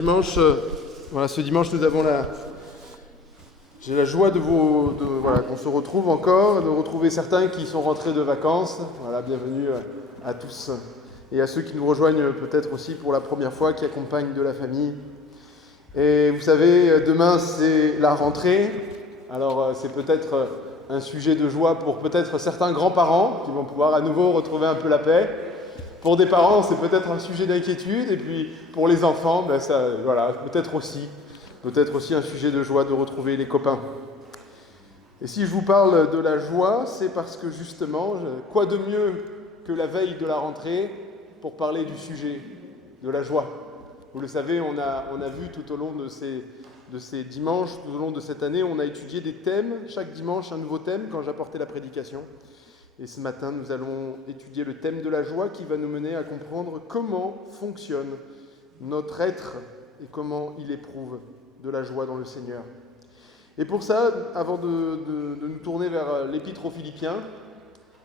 Dimanche, ce dimanche, nous avons j'ai la joie qu'on se retrouve encore, de retrouver certains qui sont rentrés de vacances. Voilà, bienvenue à tous et à ceux qui nous rejoignent peut-être aussi pour la première fois, qui accompagnent de la famille. Et vous savez, demain c'est la rentrée. Alors c'est peut-être un sujet de joie pour peut-être certains grands-parents qui vont pouvoir à nouveau retrouver un peu la paix. Pour des parents, c'est peut-être un sujet d'inquiétude, et puis pour les enfants, peut-être aussi un sujet de joie de retrouver les copains. Et si je vous parle de la joie, c'est parce que justement, quoi de mieux que la veille de la rentrée pour parler du sujet de la joie. Vous le savez, on a vu tout au long de ces dimanches, tout au long de cette année, on a étudié des thèmes, chaque dimanche un nouveau thème quand j'apportais la prédication. Et ce matin, nous allons étudier le thème de la joie qui va nous mener à comprendre comment fonctionne notre être et comment il éprouve de la joie dans le Seigneur. Et pour ça, avant de nous tourner vers l'Épître aux Philippiens,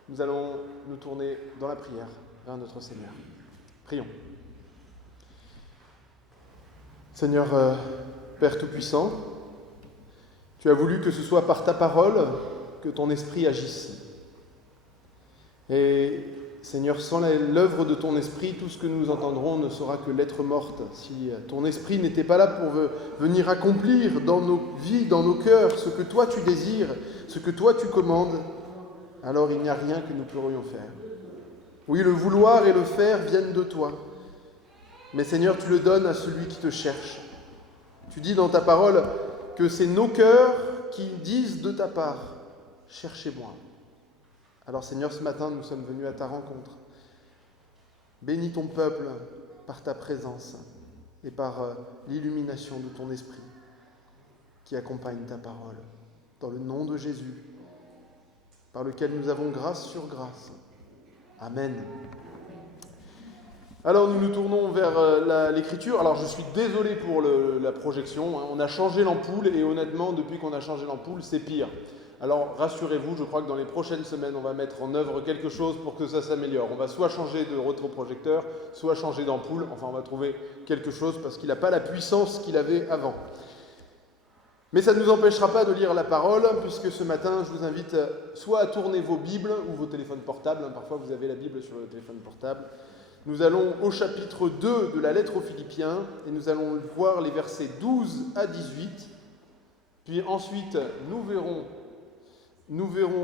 nous allons nous tourner dans la prière vers notre Seigneur. Prions. Seigneur, Père Tout-Puissant, tu as voulu que ce soit par ta parole que ton esprit agisse. Et Seigneur, sans l'œuvre de ton esprit, tout ce que nous entendrons ne sera que lettre morte. Si ton esprit n'était pas là pour venir accomplir dans nos vies, dans nos cœurs, ce que toi tu désires, ce que toi tu commandes, alors il n'y a rien que nous pourrions faire. Oui, le vouloir et le faire viennent de toi. Mais Seigneur, tu le donnes à celui qui te cherche. Tu dis dans ta parole que c'est nos cœurs qui disent de ta part, « Cherchez-moi ». Alors Seigneur, ce matin, nous sommes venus à ta rencontre. Bénis ton peuple par ta présence et par l'illumination de ton esprit qui accompagne ta parole. Dans le nom de Jésus, par lequel nous avons grâce sur grâce. Amen. Alors nous nous tournons vers l'écriture. Alors je suis désolé pour la projection. On a changé l'ampoule et honnêtement, depuis qu'on a changé l'ampoule, c'est pire. Alors rassurez-vous, je crois que dans les prochaines semaines, on va mettre en œuvre quelque chose pour que ça s'améliore. On va soit changer de rétroprojecteur, soit changer d'ampoule. Enfin, on va trouver quelque chose parce qu'il n'a pas la puissance qu'il avait avant. Mais ça ne nous empêchera pas de lire la parole, puisque ce matin, je vous invite soit à tourner vos Bibles ou vos téléphones portables. Parfois, vous avez la Bible sur le téléphone portable. Nous allons au chapitre 2 de la lettre aux Philippiens et nous allons voir les versets 12 à 18. Puis ensuite, nous verrons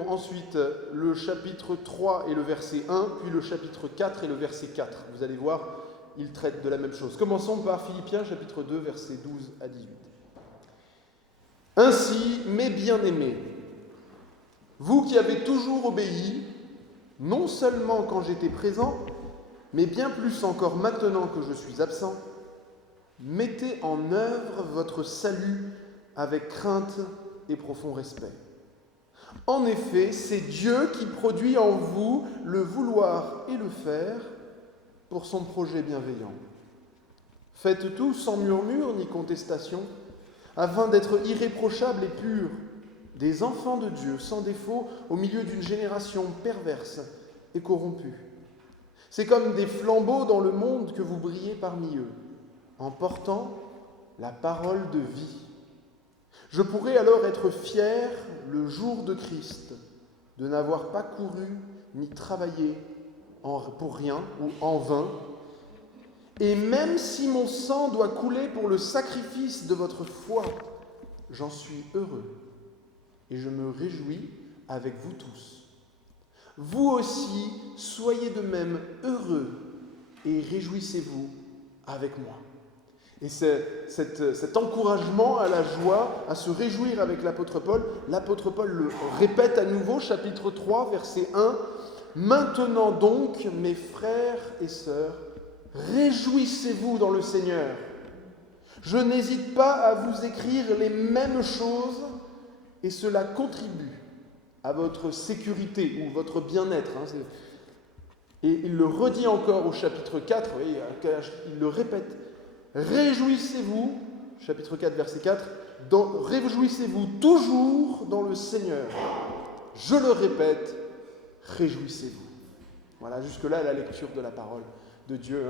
ensuite le chapitre 3 et le verset 1, puis le chapitre 4 et le verset 4. Vous allez voir, ils traitent de la même chose. Commençons par Philippiens, chapitre 2, versets 12 à 18. « Ainsi, mes bien-aimés, vous qui avez toujours obéi, non seulement quand j'étais présent, mais bien plus encore maintenant que je suis absent, mettez en œuvre votre salut avec crainte et profond respect. En effet, c'est Dieu qui produit en vous le vouloir et le faire pour son projet bienveillant. Faites tout sans murmure ni contestation, afin d'être irréprochables et purs, des enfants de Dieu sans défaut au milieu d'une génération perverse et corrompue. C'est comme des flambeaux dans le monde que vous brillez parmi eux, en portant la parole de vie. Je pourrais alors être fier le jour de Christ de n'avoir pas couru ni travaillé pour rien ou en vain. Et même si mon sang doit couler pour le sacrifice de votre foi, j'en suis heureux et je me réjouis avec vous tous. Vous aussi, soyez de même heureux et réjouissez-vous avec moi. » Et cet encouragement à la joie, à se réjouir avec l'apôtre Paul le répète à nouveau, chapitre 3, verset 1. « Maintenant donc, mes frères et sœurs, réjouissez-vous dans le Seigneur. Je n'hésite pas à vous écrire les mêmes choses et cela contribue à votre sécurité ou votre bien-être. » Et il le redit encore au chapitre 4, il le répète. Réjouissez-vous, chapitre 4, verset 4, réjouissez-vous toujours dans le Seigneur. Je le répète, réjouissez-vous. Voilà, jusque-là, la lecture de la parole de Dieu.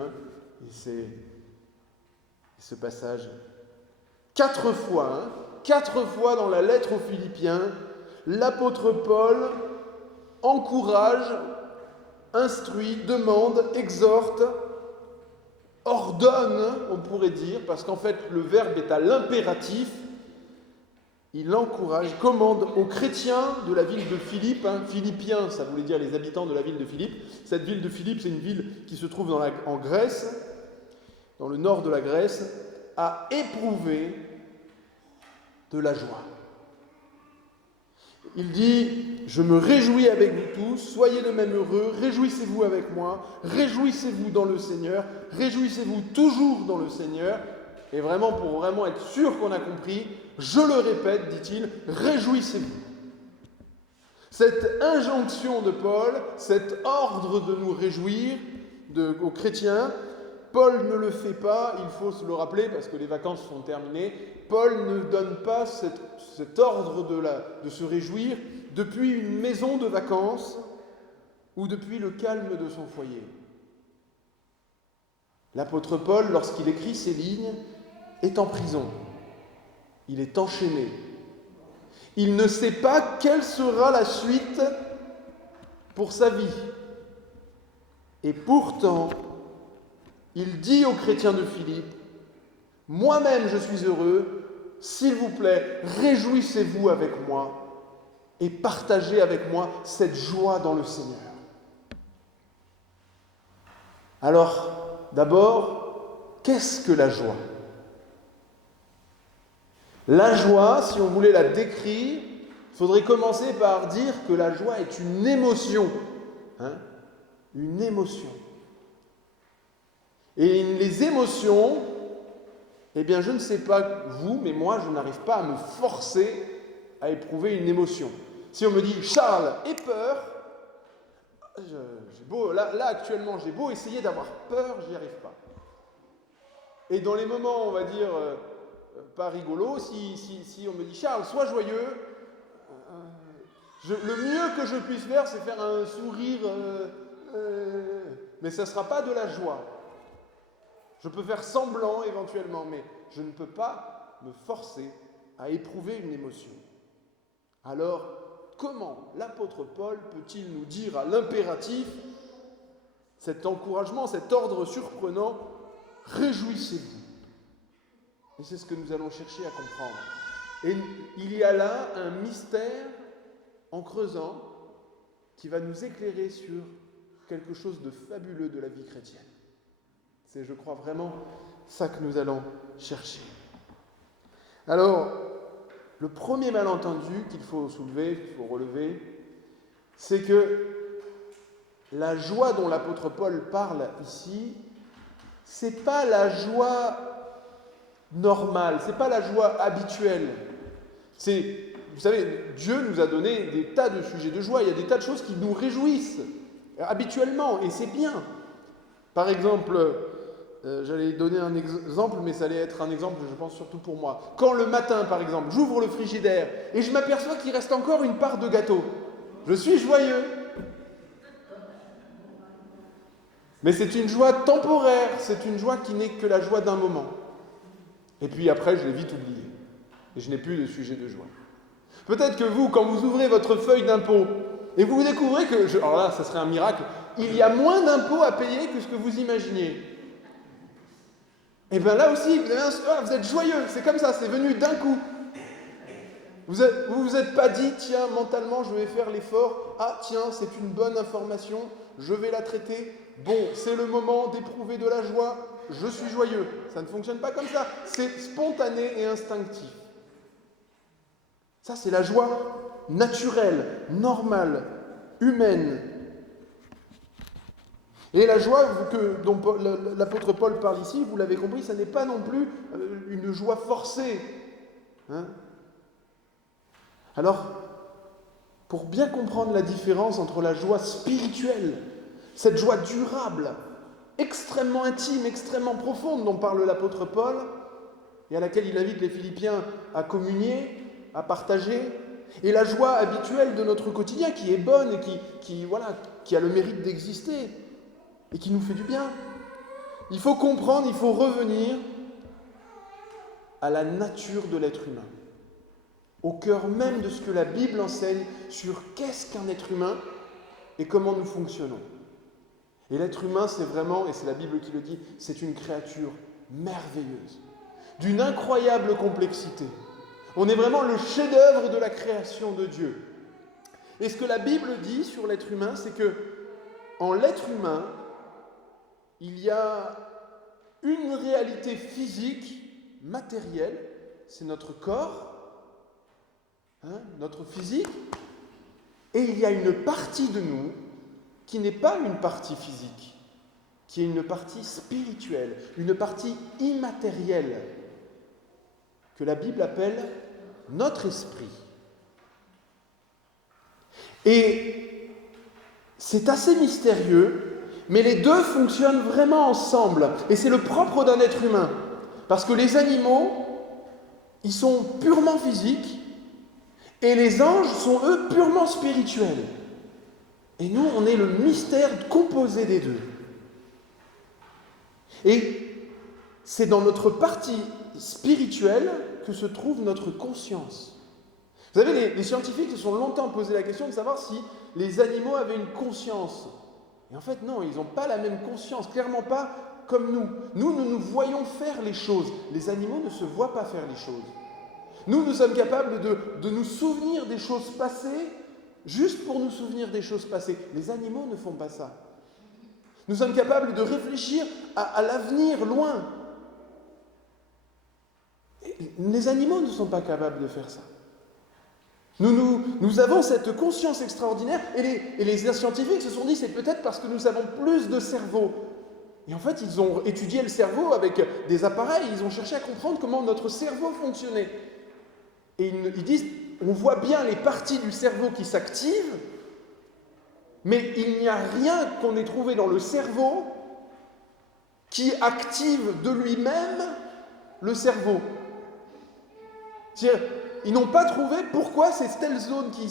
Et Et ce passage, 4 fois dans la lettre aux Philippiens, l'apôtre Paul encourage, instruit, demande, exhorte, ordonne, on pourrait dire, parce qu'en fait le verbe est à l'impératif. Il encourage, commande aux chrétiens de la ville de Philippe, Philippiens, ça voulait dire les habitants de la ville de Philippe. Cette ville de Philippe, c'est une ville qui se trouve en Grèce, dans le nord de la Grèce, à éprouver de la joie. Il dit, je me réjouis avec vous tous, soyez de même heureux, réjouissez-vous avec moi, réjouissez-vous dans le Seigneur, réjouissez-vous toujours dans le Seigneur. Et vraiment, pour vraiment être sûr qu'on a compris, je le répète, dit-il, réjouissez-vous. Cette injonction de Paul, cet ordre de nous réjouir aux chrétiens, Paul ne le fait pas, il faut se le rappeler parce que les vacances sont terminées. Paul ne donne pas cet ordre de se réjouir depuis une maison de vacances ou depuis le calme de son foyer. L'apôtre Paul, lorsqu'il écrit ces lignes, est en prison. Il est enchaîné. Il ne sait pas quelle sera la suite pour sa vie. Et pourtant, il dit aux chrétiens de Philippe, « Moi-même je suis heureux, s'il vous plaît, réjouissez-vous avec moi et partagez avec moi cette joie dans le Seigneur. » Alors, d'abord, qu'est-ce que la joie ? La joie, si on voulait la décrire, il faudrait commencer par dire que la joie est une émotion. Une émotion. Et les émotions, eh bien je ne sais pas vous, mais moi je n'arrive pas à me forcer à éprouver une émotion. Si on me dit « Charles, aie peur », là actuellement j'ai beau essayer d'avoir peur, j'y arrive pas. Et dans les moments, on va dire, pas rigolos, si on me dit « Charles, sois joyeux », le mieux que je puisse faire, c'est faire un sourire, mais ça ne sera pas de la joie. Je peux faire semblant éventuellement, mais je ne peux pas me forcer à éprouver une émotion. Alors, comment l'apôtre Paul peut-il nous dire à l'impératif cet encouragement, cet ordre surprenant, réjouissez-vous? Et c'est ce que nous allons chercher à comprendre. Et il y a là un mystère en creusant qui va nous éclairer sur quelque chose de fabuleux de la vie chrétienne. C'est, je crois, vraiment ça que nous allons chercher. Alors, le premier malentendu qu'il faut soulever, qu'il faut relever, c'est que la joie dont l'apôtre Paul parle ici, c'est pas la joie normale, c'est pas la joie habituelle. Vous savez, Dieu nous a donné des tas de sujets de joie, il y a des tas de choses qui nous réjouissent habituellement, et c'est bien. Par exemple, j'allais donner un exemple, mais ça allait être un exemple, je pense, surtout pour moi. Quand le matin, par exemple, j'ouvre le frigidaire et je m'aperçois qu'il reste encore une part de gâteau, je suis joyeux. Mais c'est une joie temporaire, c'est une joie qui n'est que la joie d'un moment. Et puis après, je l'ai vite oublié. Et je n'ai plus de sujet de joie. Peut-être que vous, quand vous ouvrez votre feuille d'impôt, et vous découvrez que, alors là, ça serait un miracle, il y a moins d'impôts à payer que ce que vous imaginiez. Et bien là aussi, vous êtes joyeux, c'est comme ça, c'est venu d'un coup. Vous vous êtes pas dit, tiens, mentalement, je vais faire l'effort, ah tiens, c'est une bonne information, je vais la traiter, bon, c'est le moment d'éprouver de la joie, je suis joyeux. Ça ne fonctionne pas comme ça, c'est spontané et instinctif. Ça, c'est la joie naturelle, normale, humaine. Et la joie dont l'apôtre Paul parle ici, vous l'avez compris, ça n'est pas non plus une joie forcée. Alors, pour bien comprendre la différence entre la joie spirituelle, cette joie durable, extrêmement intime, extrêmement profonde dont parle l'apôtre Paul, et à laquelle il invite les Philippiens à communier, à partager, et la joie habituelle de notre quotidien qui est bonne et qui a le mérite d'exister et qui nous fait du bien. Il faut comprendre, il faut revenir à la nature de l'être humain, au cœur même de ce que la Bible enseigne sur qu'est-ce qu'un être humain et comment nous fonctionnons. Et l'être humain, c'est vraiment, et c'est la Bible qui le dit, c'est une créature merveilleuse, d'une incroyable complexité. On est vraiment le chef-d'œuvre de la création de Dieu. Et ce que la Bible dit sur l'être humain, c'est que en l'être humain, il y a une réalité physique, matérielle, c'est notre corps, notre physique, et il y a une partie de nous qui n'est pas une partie physique, qui est une partie spirituelle, une partie immatérielle, que la Bible appelle notre esprit. Et c'est assez mystérieux, mais les deux fonctionnent vraiment ensemble. Et c'est le propre d'un être humain. Parce que les animaux, ils sont purement physiques, et les anges sont, eux, purement spirituels. Et nous, on est le mystère composé des deux. Et c'est dans notre partie spirituelle que se trouve notre conscience. Vous savez, les scientifiques se sont longtemps posé la question de savoir si les animaux avaient une conscience. Et en fait, non, ils n'ont pas la même conscience, clairement pas comme nous. Nous nous voyons faire les choses. Les animaux ne se voient pas faire les choses. Nous sommes capables de nous souvenir des choses passées, juste pour nous souvenir des choses passées. Les animaux ne font pas ça. Nous sommes capables de réfléchir à l'avenir loin. Et les animaux ne sont pas capables de faire ça. Nous avons cette conscience extraordinaire, et les scientifiques se sont dit, c'est peut-être parce que nous avons plus de cerveau. Et en fait, ils ont étudié le cerveau avec des appareils, ils ont cherché à comprendre comment notre cerveau fonctionnait. Et ils disent, on voit bien les parties du cerveau qui s'activent, mais il n'y a rien qu'on ait trouvé dans le cerveau qui active de lui-même le cerveau. C'est-à-dire, ils n'ont pas trouvé pourquoi c'est telle zone qui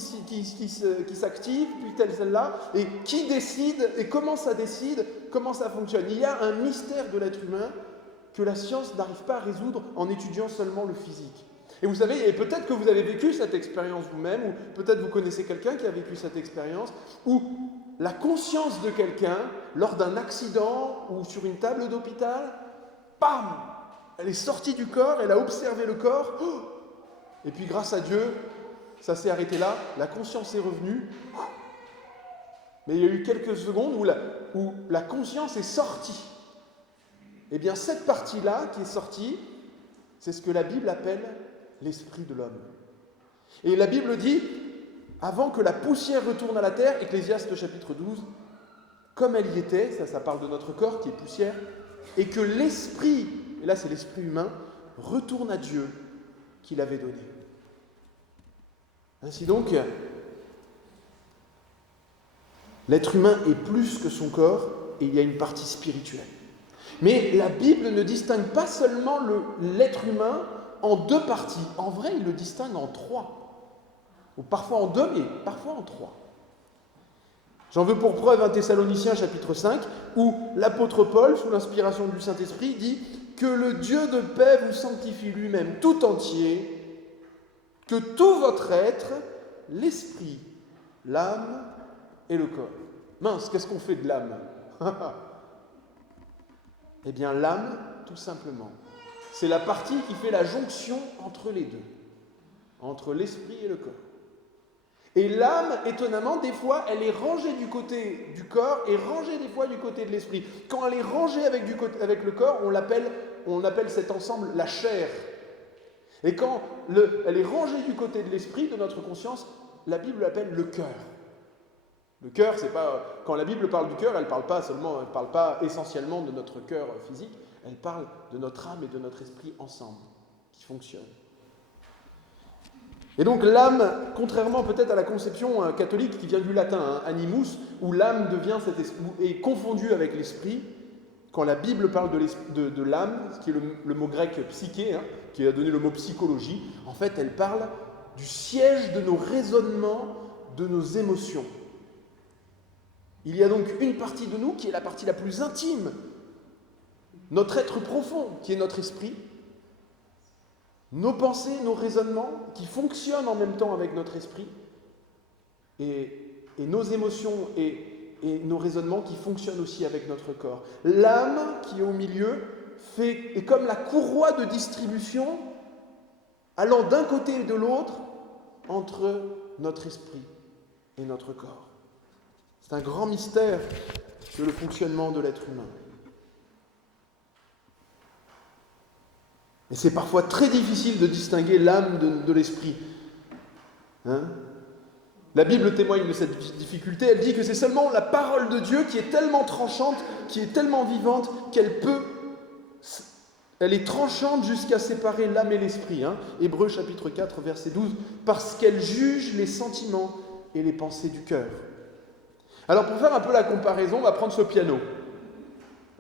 s'active, puis telle celle-là, et qui décide, et comment ça décide, comment ça fonctionne. Il y a un mystère de l'être humain que la science n'arrive pas à résoudre en étudiant seulement le physique. Et vous savez, et peut-être que vous avez vécu cette expérience vous-même, ou peut-être vous connaissez quelqu'un qui a vécu cette expérience, où la conscience de quelqu'un, lors d'un accident ou sur une table d'hôpital, bam, elle est sortie du corps, elle a observé le corps, et puis grâce à Dieu, ça s'est arrêté là, la conscience est revenue, mais il y a eu quelques secondes où la conscience est sortie. Eh bien, cette partie-là qui est sortie, c'est ce que la Bible appelle l'esprit de l'homme. Et la Bible dit, avant que la poussière retourne à la terre, Ecclésiaste chapitre 12, comme elle y était, ça parle de notre corps qui est poussière, et que l'esprit, et là c'est l'esprit humain, retourne à Dieu qui l'avait donné. Ainsi donc, l'être humain est plus que son corps, et il y a une partie spirituelle. Mais la Bible ne distingue pas seulement l'être humain en deux parties. En vrai, il le distingue en trois. Ou parfois en deux, mais parfois en trois. J'en veux pour preuve 1 Thessaloniciens chapitre 5, où l'apôtre Paul, sous l'inspiration du Saint-Esprit, dit que le Dieu de paix vous sanctifie lui-même tout entier, que tout votre être, l'esprit, l'âme et le corps. Mince, qu'est-ce qu'on fait de l'âme? Eh bien, l'âme, tout simplement, c'est la partie qui fait la jonction entre les deux, entre l'esprit et le corps. Et l'âme, étonnamment, des fois, elle est rangée du côté du corps et rangée des fois du côté de l'esprit. Quand elle est rangée avec le corps, on appelle cet ensemble la chair. Et quand elle est rangée du côté de l'esprit, de notre conscience, la Bible l'appelle le cœur. Le cœur, c'est pas... Quand la Bible parle du cœur, elle parle pas essentiellement de notre cœur physique, elle parle de notre âme et de notre esprit ensemble, qui fonctionnent. Et donc l'âme, contrairement peut-être à la conception catholique qui vient du latin, animus, où l'âme est confondue avec l'esprit, quand la Bible parle de l'âme, ce qui est le mot grec psyché, qui a donné le mot psychologie, en fait elle parle du siège de nos raisonnements, de nos émotions. Il y a donc une partie de nous qui est la partie la plus intime, notre être profond, qui est notre esprit. nos pensées, nos raisonnements qui fonctionnent en même temps avec notre esprit, et nos émotions et nos raisonnements qui fonctionnent aussi avec notre corps. L'âme qui est au milieu est comme la courroie de distribution allant d'un côté et de l'autre entre notre esprit et notre corps. C'est un grand mystère de le fonctionnement de l'être humain. Et c'est parfois très difficile de distinguer l'âme de l'esprit. La Bible témoigne de cette difficulté. Elle dit que c'est seulement la parole de Dieu qui est tellement tranchante, qui est tellement vivante, elle est tranchante jusqu'à séparer l'âme et l'esprit. Hébreux chapitre 4, verset 12. Parce qu'elle juge les sentiments et les pensées du cœur. Alors pour faire un peu la comparaison, on va prendre ce piano.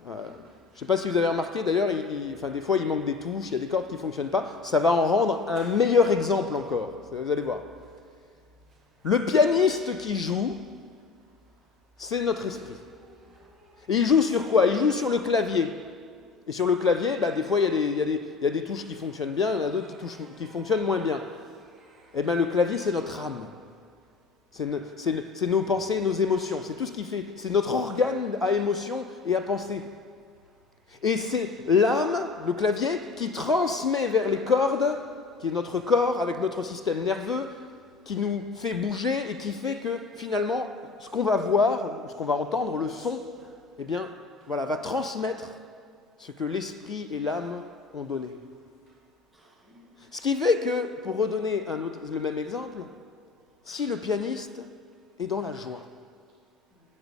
Je ne sais pas si vous avez remarqué, d'ailleurs, des fois il manque des touches, il y a des cordes qui ne fonctionnent pas. Ça va en rendre un meilleur exemple encore. Vous allez voir. Le pianiste qui joue, c'est notre esprit. Et il joue sur quoi? Il joue sur le clavier. Et sur le clavier, des fois il y a des touches qui fonctionnent bien, il y en a d'autres qui fonctionnent moins bien. Eh bien le clavier, c'est notre âme. C'est nos pensées, nos émotions. C'est tout ce qui fait. C'est notre organe à émotion et à pensée. Et c'est l'âme, le clavier, qui transmet vers les cordes, qui est notre corps avec notre système nerveux, qui nous fait bouger et qui fait que finalement, ce qu'on va voir, ce qu'on va entendre, le son, va transmettre ce que l'esprit et l'âme ont donné. Ce qui fait que, pour redonner le même exemple, si le pianiste est dans la joie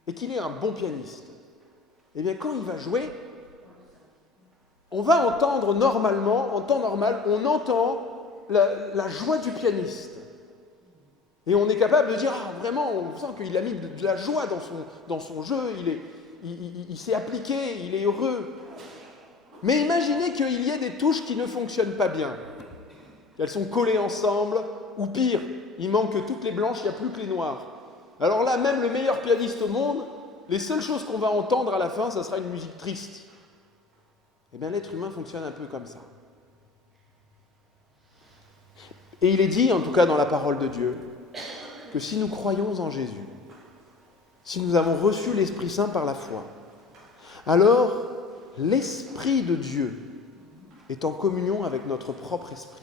et qu'il est un bon pianiste, quand il va jouer, on va entendre normalement, en temps normal, on entend la joie du pianiste. Et on est capable de dire, vraiment, on sent qu'il a mis de la joie dans son jeu, il s'est appliqué, il est heureux. Mais imaginez qu'il y ait des touches qui ne fonctionnent pas bien. Elles sont collées ensemble, ou pire, il manque toutes les blanches, il n'y a plus que les noires. Alors là, même le meilleur pianiste au monde, les seules choses qu'on va entendre à la fin, ça sera une musique triste. L'être humain fonctionne un peu comme ça. Et il est dit, en tout cas dans la parole de Dieu, que si nous croyons en Jésus, si nous avons reçu l'Esprit Saint par la foi, alors l'Esprit de Dieu est en communion avec notre propre esprit.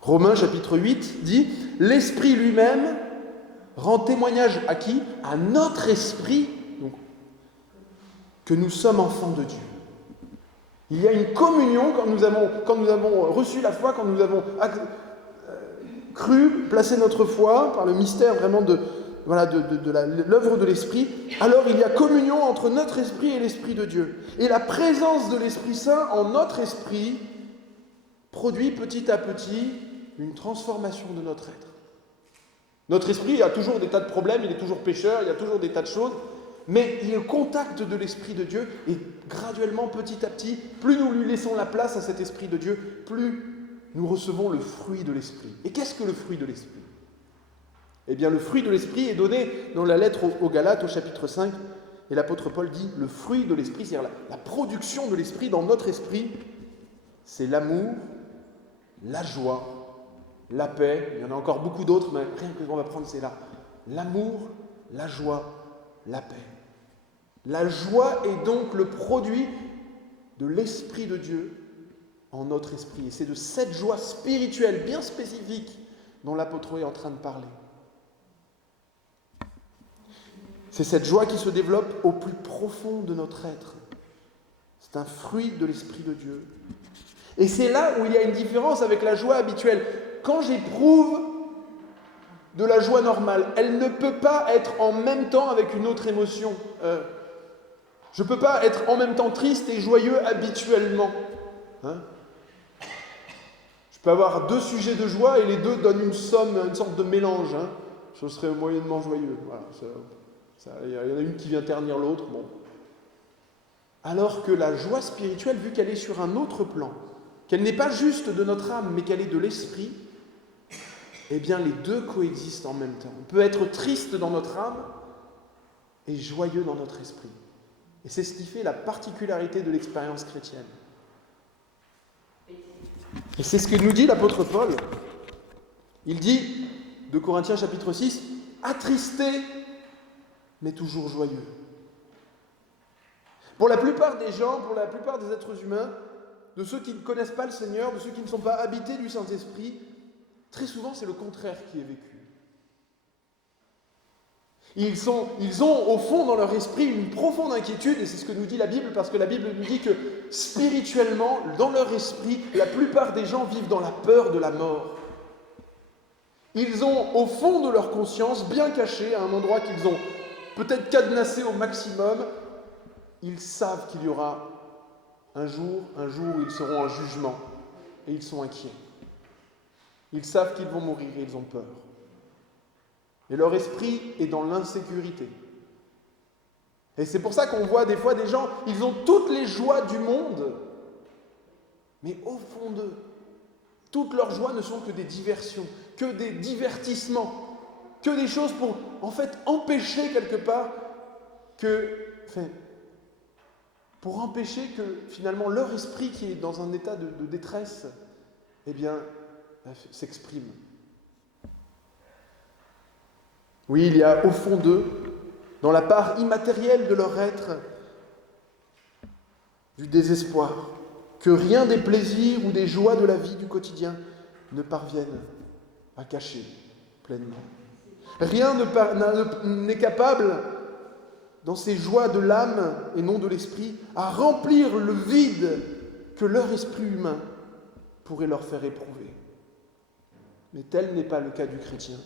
Romains chapitre 8 dit « L'Esprit lui-même rend témoignage à qui? À notre esprit, donc, que nous sommes enfants de Dieu. » Il y a une communion quand nous avons reçu la foi, quand nous avons cru, placé notre foi par le mystère vraiment de l'œuvre de l'Esprit. Alors il y a communion entre notre esprit et l'Esprit de Dieu. Et la présence de l'Esprit Saint en notre esprit produit petit à petit une transformation de notre être. Notre esprit a toujours des tas de problèmes, il est toujours pécheur, il y a toujours des tas de choses, mais il est au contact de l'Esprit de Dieu et graduellement, petit à petit, plus nous lui laissons la place à cet Esprit de Dieu, plus nous recevons le fruit de l'Esprit. Et qu'est-ce que le fruit de l'Esprit? Le fruit de l'Esprit est donné dans la lettre aux Galates au chapitre 5, et l'apôtre Paul dit le fruit de l'Esprit, c'est-à-dire la production de l'Esprit dans notre esprit, c'est l'amour, la joie, la paix, il y en a encore beaucoup d'autres, mais rien que qu'on va prendre, c'est là. L'amour, la joie, la paix. La joie est donc le produit de l'Esprit de Dieu en notre esprit. Et c'est de cette joie spirituelle bien spécifique dont l'apôtre est en train de parler. C'est cette joie qui se développe au plus profond de notre être. C'est un fruit de l'Esprit de Dieu. Et c'est là où il y a une différence avec la joie habituelle. Quand j'éprouve de la joie normale, elle ne peut pas être en même temps avec une autre émotion. Je ne peux pas être en même temps triste et joyeux habituellement. Je peux avoir deux sujets de joie et les deux donnent une sorte de mélange. Je serais moyennement joyeux. Voilà, il y en a une qui vient ternir l'autre. Bon. Alors que la joie spirituelle, vu qu'elle est sur un autre plan, qu'elle n'est pas juste de notre âme, mais qu'elle est de l'esprit, les deux coexistent en même temps. On peut être triste dans notre âme et joyeux dans notre esprit. Et c'est ce qui fait la particularité de l'expérience chrétienne. Et Et c'est ce que nous dit l'apôtre Paul. Il dit, de Corinthiens chapitre 6, « Attristé, mais toujours joyeux ». Pour la plupart des gens, pour la plupart des êtres humains, de ceux qui ne connaissent pas le Seigneur, de ceux qui ne sont pas habités du Saint-Esprit, très souvent c'est le contraire qui est vécu. Ils ont au fond dans leur esprit une profonde inquiétude, et c'est ce que nous dit la Bible, parce que la Bible nous dit que spirituellement, dans leur esprit, la plupart des gens vivent dans la peur de la mort. Ils ont au fond de leur conscience, bien caché, à un endroit qu'ils ont peut-être cadenassé au maximum, ils savent qu'il y aura un jour où ils seront en jugement, et ils sont inquiets. Ils savent qu'ils vont mourir et ils ont peur. Et leur esprit est dans l'insécurité. Et c'est pour ça qu'on voit des fois des gens, ils ont toutes les joies du monde, mais au fond d'eux, toutes leurs joies ne sont que des diversions, que des divertissements, que des choses pour, en fait, empêcher quelque part pour empêcher que, finalement, leur esprit qui est dans un état de détresse, s'exprime. Oui, il y a au fond d'eux, dans la part immatérielle de leur être, du désespoir, que rien des plaisirs ou des joies de la vie du quotidien ne parviennent à cacher pleinement. Rien n'est capable, dans ces joies de l'âme et non de l'esprit, à remplir le vide que leur esprit humain pourrait leur faire éprouver. Mais tel n'est pas le cas du chrétien.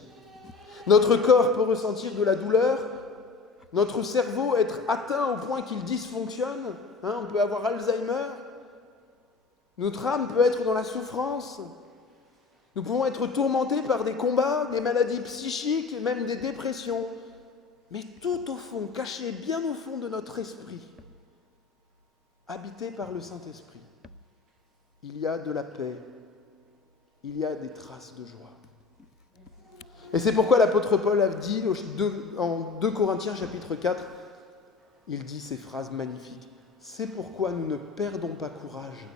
Notre corps peut ressentir de la douleur, notre cerveau être atteint au point qu'il dysfonctionne, on peut avoir Alzheimer, notre âme peut être dans la souffrance, nous pouvons être tourmentés par des combats, des maladies psychiques, et même des dépressions, mais tout au fond, caché bien au fond de notre esprit, habité par le Saint-Esprit, il y a de la paix, il y a des traces de joie. Et c'est pourquoi l'apôtre Paul a dit en 2 Corinthiens chapitre 4, il dit ces phrases magnifiques. C'est pourquoi nous ne perdons pas courage.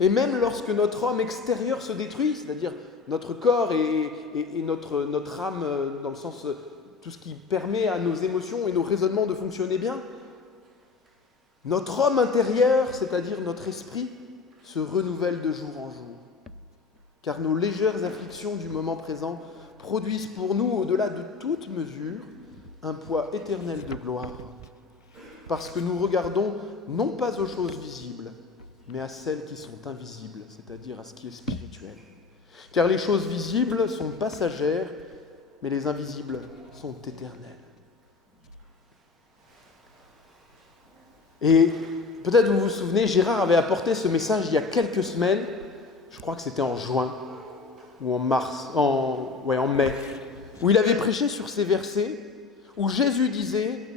Et même lorsque notre homme extérieur se détruit, c'est-à-dire notre corps et notre âme, dans le sens tout ce qui permet à nos émotions et nos raisonnements de fonctionner bien, notre homme intérieur, c'est-à-dire notre esprit, se renouvelle de jour en jour. Car nos légères afflictions du moment présent produisent pour nous, au-delà de toute mesure, un poids éternel de gloire, parce que nous regardons non pas aux choses visibles, mais à celles qui sont invisibles, c'est-à-dire à ce qui est spirituel. Car les choses visibles sont passagères, mais les invisibles sont éternelles. Et peut-être vous vous souvenez, Gérard avait apporté ce message il y a quelques semaines, je crois que c'était en juin ou en mai, où il avait prêché sur ces versets, où Jésus disait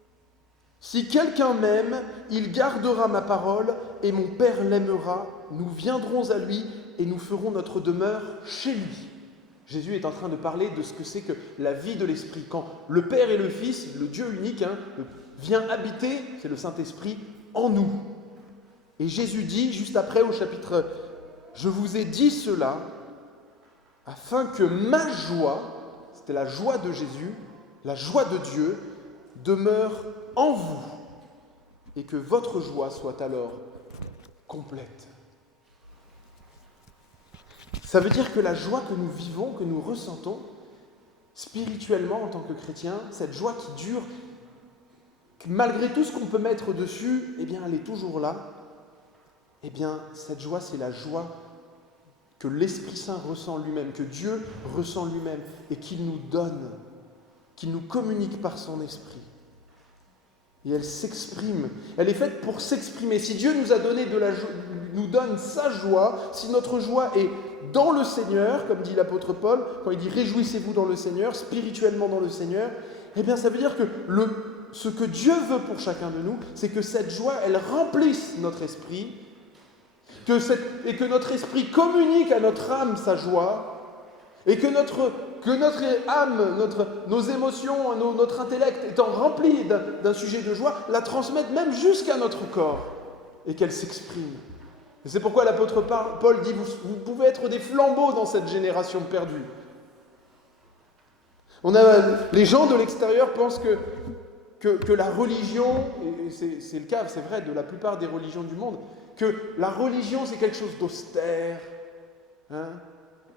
« Si quelqu'un m'aime, il gardera ma parole, et mon Père l'aimera, nous viendrons à lui, et nous ferons notre demeure chez lui. » Jésus est en train de parler de ce que c'est que la vie de l'Esprit. Quand le Père et le Fils, le Dieu unique, vient habiter, c'est le Saint-Esprit, en nous. Et Jésus dit, juste après au chapitre « Je vous ai dit cela, afin que ma joie, c'était la joie de Jésus, la joie de Dieu, demeure en vous, et que votre joie soit alors complète. » Ça veut dire que la joie que nous vivons, que nous ressentons, spirituellement en tant que chrétiens, cette joie qui dure, malgré tout ce qu'on peut mettre dessus, elle est toujours là. Cette joie, c'est la joie que l'Esprit Saint ressent lui-même, que Dieu ressent lui-même, et qu'il nous donne, qu'il nous communique par son Esprit. Et elle s'exprime. Elle est faite pour s'exprimer. Si Dieu nous a donné nous donne sa joie, si notre joie est dans le Seigneur, comme dit l'apôtre Paul, quand il dit « Réjouissez-vous dans le Seigneur », spirituellement dans le Seigneur, ça veut dire que ce que Dieu veut pour chacun de nous, c'est que cette joie, elle remplisse notre esprit, et que notre esprit communique à notre âme sa joie, et que notre âme, nos émotions, notre intellect étant remplis d'un sujet de joie, la transmettent même jusqu'à notre corps, et qu'elle s'exprime. Et c'est pourquoi l'apôtre Paul dit, vous pouvez être des flambeaux dans cette génération perdue. Les gens de l'extérieur pensent que la religion, et c'est le cas, c'est vrai, de la plupart des religions du monde, que la religion c'est quelque chose d'austère. Hein,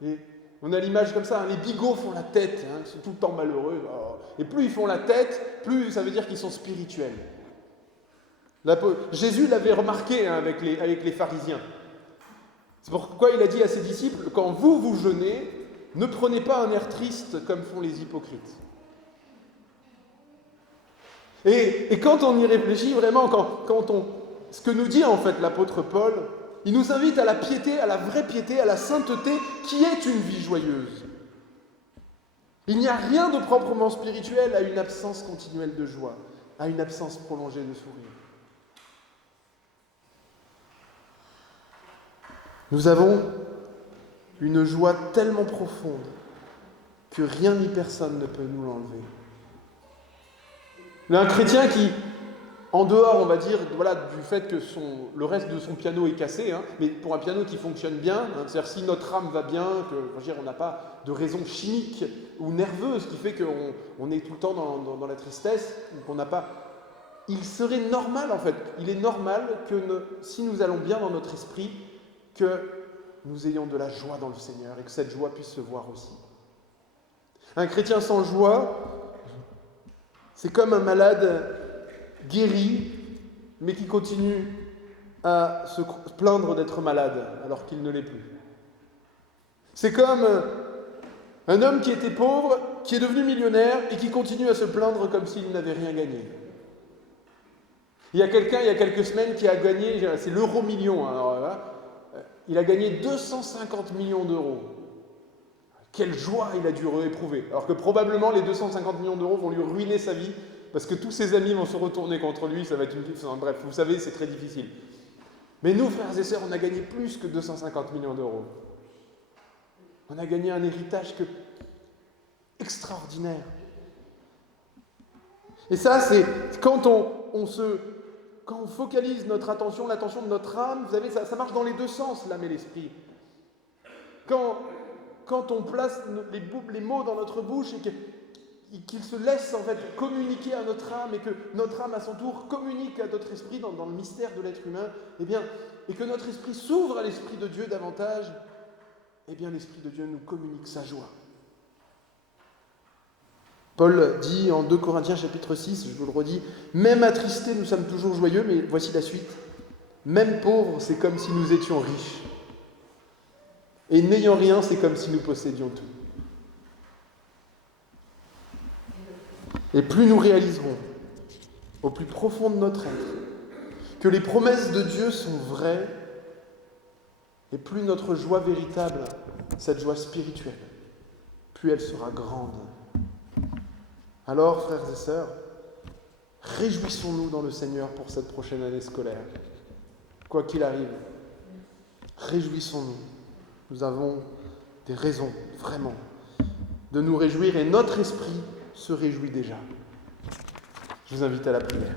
et on a l'image comme ça, hein, les bigots font la tête, hein, ils sont tout le temps malheureux. Et plus ils font la tête, plus ça veut dire qu'ils sont spirituels. Jésus l'avait remarqué, hein, avec les pharisiens. C'est pourquoi il a dit à ses disciples, quand vous jeûnez, ne prenez pas un air triste comme font les hypocrites. Et quand on y réfléchit vraiment, ce que nous dit en fait l'apôtre Paul, il nous invite à la piété, à la vraie piété, à la sainteté, qui est une vie joyeuse. Il n'y a rien de proprement spirituel à une absence continuelle de joie, à une absence prolongée de sourire. Nous avons une joie tellement profonde que rien ni personne ne peut nous l'enlever. Un chrétien qui, en dehors, on va dire, voilà, du fait que le reste de son piano est cassé, hein, mais pour un piano qui fonctionne bien, hein, c'est-à-dire si notre âme va bien, on n'a pas de raison chimique ou nerveuse qui fait qu'on est tout le temps dans la tristesse, ou qu'on n'a pas... Il serait normal, en fait, il est normal que si nous allons bien dans notre esprit, que nous ayons de la joie dans le Seigneur et que cette joie puisse se voir aussi. Un chrétien sans joie, c'est comme un malade guéri, mais qui continue à se plaindre d'être malade alors qu'il ne l'est plus. C'est comme un homme qui était pauvre, qui est devenu millionnaire et qui continue à se plaindre comme s'il n'avait rien gagné. Il y a quelqu'un, il y a quelques semaines, qui a gagné, c'est l'euro-million, alors là, il a gagné 250 millions d'euros. Quelle joie il a dû éprouver. Alors que probablement les 250 millions d'euros vont lui ruiner sa vie, parce que tous ses amis vont se retourner contre lui, ça va être bref, vous savez, c'est très difficile. Mais nous, frères et sœurs, on a gagné plus que 250 millions d'euros. On a gagné un héritage extraordinaire. Et ça, c'est quand on focalise notre attention, l'attention de notre âme, vous savez, ça marche dans les deux sens, l'âme et l'esprit. Quand on place les mots dans notre bouche et qu'ils se laissent en fait communiquer à notre âme et que notre âme à son tour communique à notre esprit dans le mystère de l'être humain, et que notre esprit s'ouvre à l'Esprit de Dieu davantage, l'Esprit de Dieu nous communique sa joie. Paul dit en 2 Corinthiens chapitre 6, je vous le redis, « Même attristés, nous sommes toujours joyeux », mais voici la suite. « Même pauvres, c'est comme si nous étions riches. Et n'ayant rien, c'est comme si nous possédions tout. » Et plus nous réaliserons, au plus profond de notre être, que les promesses de Dieu sont vraies, et plus notre joie véritable, cette joie spirituelle, plus elle sera grande. Alors, frères et sœurs, réjouissons-nous dans le Seigneur pour cette prochaine année scolaire. Quoi qu'il arrive, réjouissons-nous. Nous avons des raisons, vraiment, de nous réjouir et notre esprit se réjouit déjà. Je vous invite à la prière.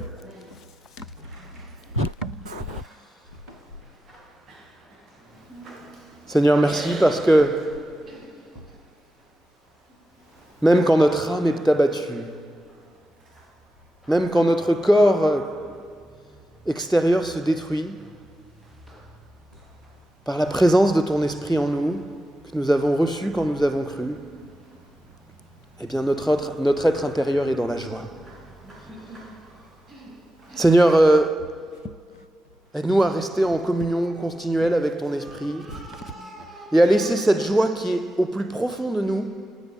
Seigneur, merci parce que même quand notre âme est abattue, même quand notre corps extérieur se détruit, par la présence de ton esprit en nous, que nous avons reçu quand nous avons cru, notre être intérieur est dans la joie. Seigneur, aide-nous à rester en communion continuelle avec ton esprit et à laisser cette joie qui est au plus profond de nous,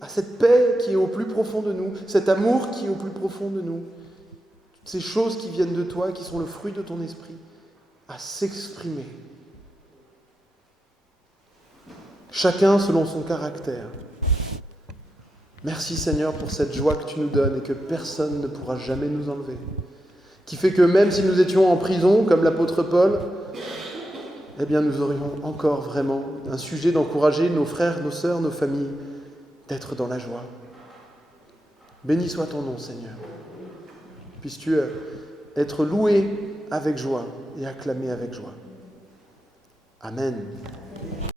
à cette paix qui est au plus profond de nous, cet amour qui est au plus profond de nous, toutes ces choses qui viennent de toi, qui sont le fruit de ton esprit, à s'exprimer. Chacun selon son caractère. Merci Seigneur pour cette joie que tu nous donnes et que personne ne pourra jamais nous enlever. Qui fait que même si nous étions en prison, comme l'apôtre Paul, nous aurions encore vraiment un sujet d'encourager nos frères, nos sœurs, nos familles, d'être dans la joie. Béni soit ton nom, Seigneur. Puisses-tu être loué avec joie et acclamé avec joie. Amen.